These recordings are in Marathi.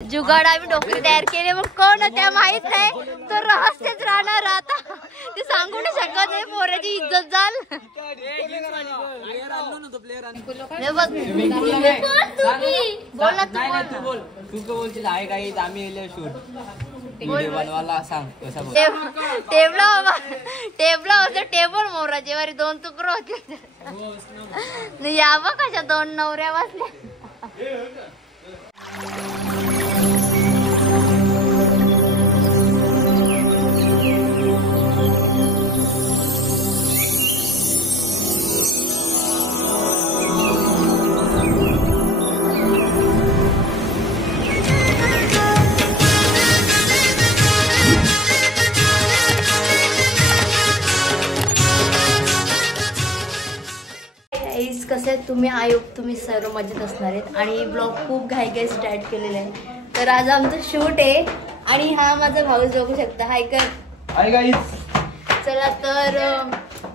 जुगाड आम्ही डोके तयार केले, मग कोण त्या माहित नाही, तर रहस्यच राहणार. आता ते सांगू नाही शकत नाही, पोराची इज्जत जाल. टेबल मोराचे वारी 2 तुकडं होते. या बा कशा 2 नवऱ्या बसल्या. कसे तुम्ही तुम्ही सर्व मजेत असणार आहेत आणि ब्लॉग खूप घाई स्टार्ट केलेला आहे. तर आज आमचं शूट आहे आणि हा माझा भाऊ बघू शकता. हाय कर. Hi guys. चला तर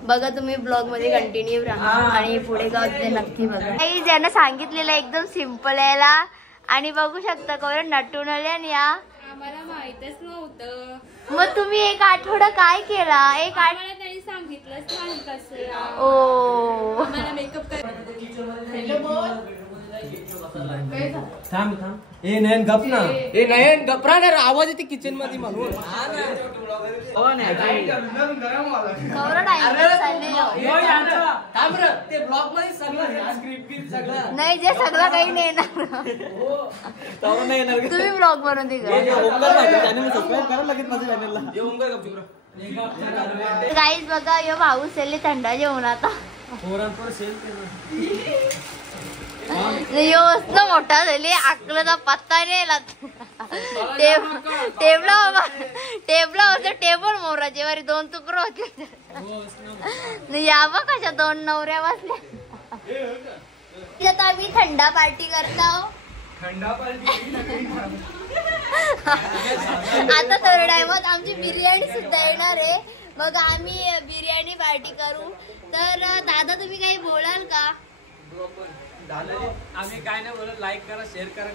बघा तुम्ही ब्लॉग मध्ये कंटिन्यू राहा आणि पुढे गाव ते नक्की बघा. काही ज्यांना सांगितलेलं एकदम सिंपल यायला आणि बघू शकता का नटून आले. आणि या आम्हाला माहितच नव्हतं. मग तुम्ही 1 आठवडा काय केला? 1 आठवडा त्यांनी सांगितलंच नाही कसं. ओ मला मेकअप कर. थांब थांब. ए नयन गप ना. ए नयन गपरा ना, आवाज येते किचन मध्ये म्हणून. नाही जे सगळं काही नाही येणार. तुम्ही ब्लॉग बनवून दे. गाईज बघा यो भाऊ सेल थंडा जेवण आता मोठा झाली आकलचा पत्ता नाही. टेबल मोराचे वारी 2 तुकडं होते. या बा कशा 2 नवऱ्या बसल्या. आता आम्ही थंडा पार्टी करता. आता थोड्या टाइमात आमची बिर्याणी सुद्धा येणार आहे. मग आम्ही बिर्याणी पार्टी करू. तर दादा तुम्ही काही बोलाल का? आम्ही काय नाही बोलत. लाईक करा, शेअर करा,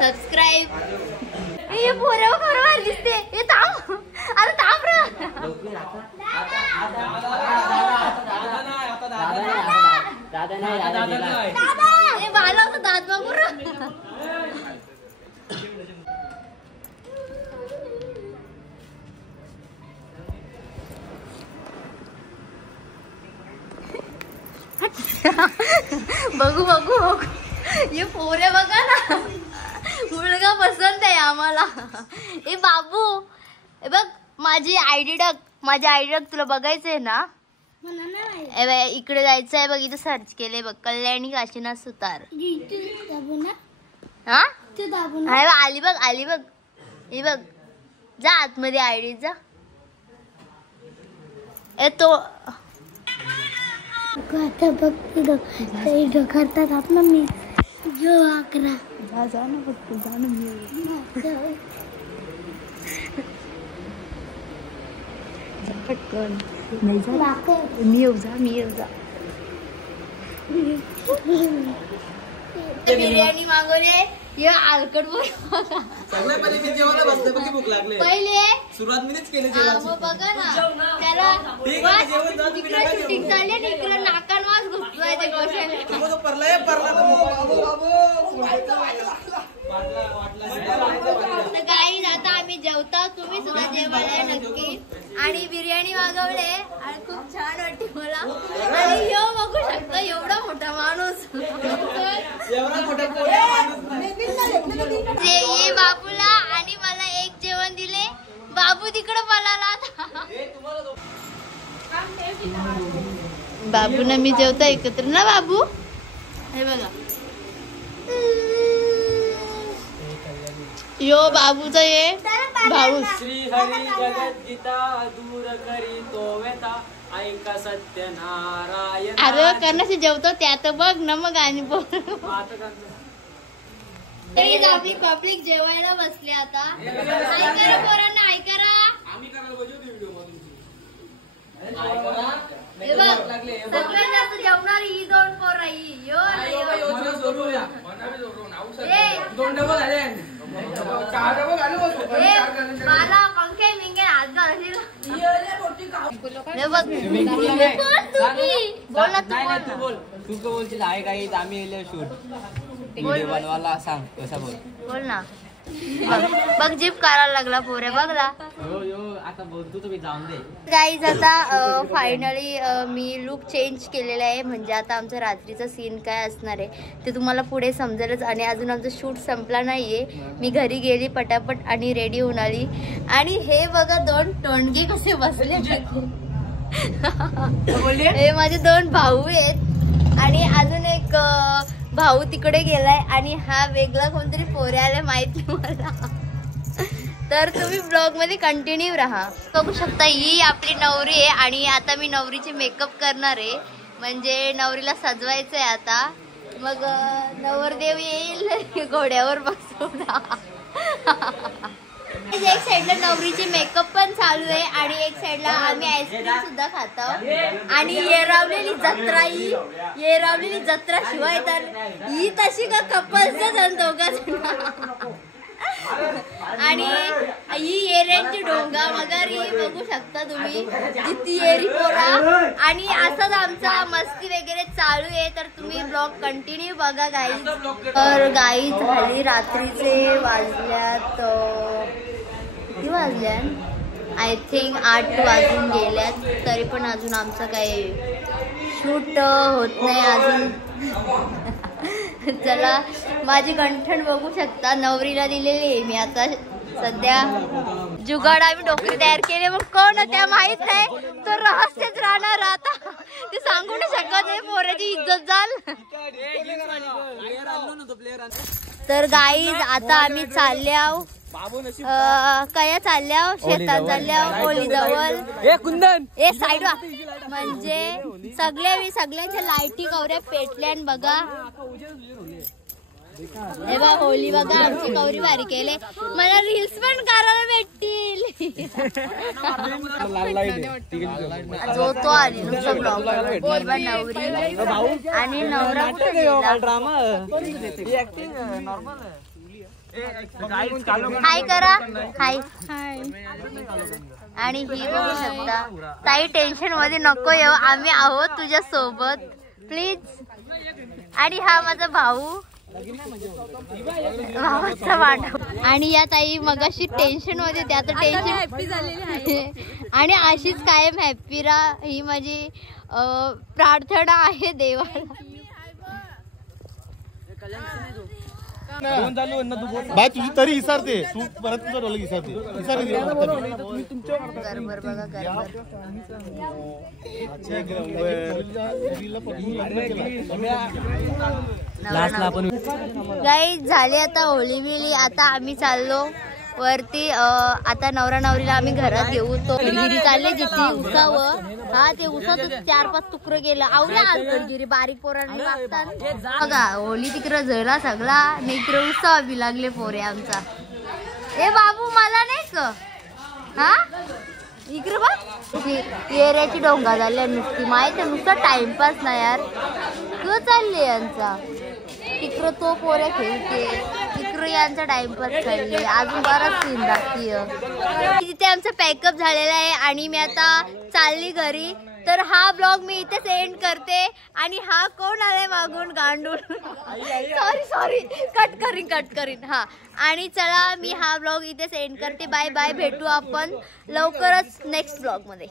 सबस्क्राईब. हे पोरं बरोबर दिसते. हे थांब. अरे थांब रे. हे बाला होतं दात बघू रे. बघू बघू बघू. हे पोरे बघा ना. मुलगा पसंत आहे आम्हाला. ए बाबू हे बघ माझी आयडी टाक तुला बघायचंय ना. इकडे जायचं आहे बघ. इथं सर्च केले बघ कल्याणी काशीनाथ सुतार. हा आली बघ हे बघ. जा आतमध्ये आयडी जा. तो आता बघ करतात आपण मी जो 11 जा ना फक्त जा ना. मी पटकन नाही जा. मी येऊ जा. बिर्याणी मागवले. ये आलकट बोल. पहिले सुरुवात मीच केली. बघा ना त्याला तिकडे शूटिंग चालली आणि इकडे नाकान वास घुसलाय ते गोष्टी. तर गाईज आता आम्ही जेवता. तुम्ही सुद्धा जेवायला नक्की. आणि बिर्याणी मागवले आणि खूप छान वाटते मला. आणि यो बघू शकता एवढा मोठा माणूस. ये बाबूला आणि मला एक जेवण दिले. बाबू तिकडे पळाला. बाबू ना मी जेवता एकत्र ना बाबू. हे बघा यो बाबूचा ये भाऊ. श्री हरी जगत गीता दूर करी तो व्यथा ऐका सत्यनारायण. अरे करण्याशी जेवतो त्यात बघ ना मग. आणि आपली पब्लिक जेवायला बसले आता. ऐका पोरांना ऐका. आम्ही करायला हे बघ, सगळ्यात जास्त जेवणारी ही दोन पोरं ही. यो ना यो. ए, मला पंखे मिंगे हात घालशील. हे बघ, बोल ना तू बोल. तू का बोलशील आहे काही आम्ही येलो शूट व्हिडिओ बनवायला सांग कसा बोल ना. बघ जीप करायला लागला पोरे बघ ना. आता बोलतो तुम्ही जाऊन दे. गाईज आता फायनली मी लुक चेंज केलेला आहे. म्हणजे आता आमचा रात्रीचा सीन काय असणार आहे ते तुम्हाला पुढे समजेलच. आणि अजून आमचा शूट संपला नाहीये. मी घरी गेली पटापट आणि रेडी होऊन आली. आणि हे बघा दोन टोणगे कसे बसले. हे माझे दोन भाऊ आहेत आणि अजून एक भाऊ तिकडे गेलाय. आणि हा वेगळा कोणतरी पोरे आले माहित नाही मला. तर तुम्ही ब्लॉग मध्ये कंटिन्यू राहा. बघू शकता ही आपली नवरी आहे आणि आता मी नवरीचे मेकअप करणार आहे. म्हणजे नवरीला सजवायचंय आता. मग नवरदेव येईल घोड्यावर बसून. एक साइडला नवरीचे मेकअप पण चालू आहे आणि एक साइडला आम्ही आईस्क्रीम सुद्धा खातो. आणि येरावलेली जत्रा शिवाय तर ही तशी का कपल्सच दोघं. आणि ही येऱ्यांची डोंगा वगैरे बघू शकता तुम्ही. जिती येरी पोरा. आणि असंच आमचा मस्ती वगैरे चालू आहे. तर तुम्ही ब्लॉग कंटिन्यू बघा गाईज. तर गाईज झाली रात्रीचे वाजल्यात किती वाजल्यात आय थिंक 8 वाजून गेल्यात. तरी पण अजून आमचं काही शूट होत नाही अजून. चला माझी गंठण बघू शकता. नवरीला दिलेली आहे मी आता सध्या. जुगाड आम्ही डोकरी तयार केले. मग कोण त्या माहित नाही. तर रहस्यच राहणार आता. ते सांगू नाही शकत नाही. पोराची इज्जत झाल. तर गाईज आता आम्ही चालल्याव कया चालल्याव शेतात चालल्याव ओली जवळ. ए साईड म्हणजे सगळ्यांच्या लाईटी कवऱ्या पेटल्या बघा. हे बघ होली बघा आमची कवरी भारी केले. मला रील्स पण करायला भेटतील. जो तो आली नुसता ब्लॉग. नवरी आणि नवरा कुठे गेला. हाय करा. हाय. आणि ही बघू शकता ताई टेन्शन मध्ये नको येऊ. आम्ही आहोत तुझ्या सोबत प्लीज. आणि हा माझा भाऊ भावाचा वाढव. आणि या ताई मगाशी टेन्शन मध्ये त्या तर टेन्शन हॅपी झालेली आहे. आणि अशीच कायम हॅपी राहा ही माझी प्रार्थना आहे देवाला. बाय तुझी तरी विसरते तू परत तुझं रोल विसरते. गरबर बघा गरबर. गाईज झाली आता होळी बिली. आता आम्ही चाललो वरती. आता नवरा नवरीला आम्ही घरात घेऊ. तो गिरी चालले जिथे उसावं. हा ते उसाच 4-5 तुकडं गेलं. आवड्या आज गडगिरी बारीक पोरांनी वागतात बघा. होली तिकडं झळा सगळा नाही तिकडे उसावा बी लागले पोरे आमचा. ए बाबू मला नाही का हा इकडे बघ. येऱ्याची डोंगा झाल्या नुसती माहिती आहे. नुसतं टाइमपास ना यार. क चालले यांचा. तिकडं तो पोऱ्या खेळते तिकडं यांचा टाइमपास चालले. अजून बराच सीन बाकी. तिथे आमचं पॅकअप झालेलं आहे आणि मी आता चालली घरी. तर हा ब्लॉग मी इथेच एंड करते. आणि हा कोण आलाय मागून गांडून. सॉरी कट करीन. हा आणि चला मी हा ब्लॉग इथेच एंड करते. Bye bye. भेटू आपण लवकरच नेक्स्ट ब्लॉग मध्ये.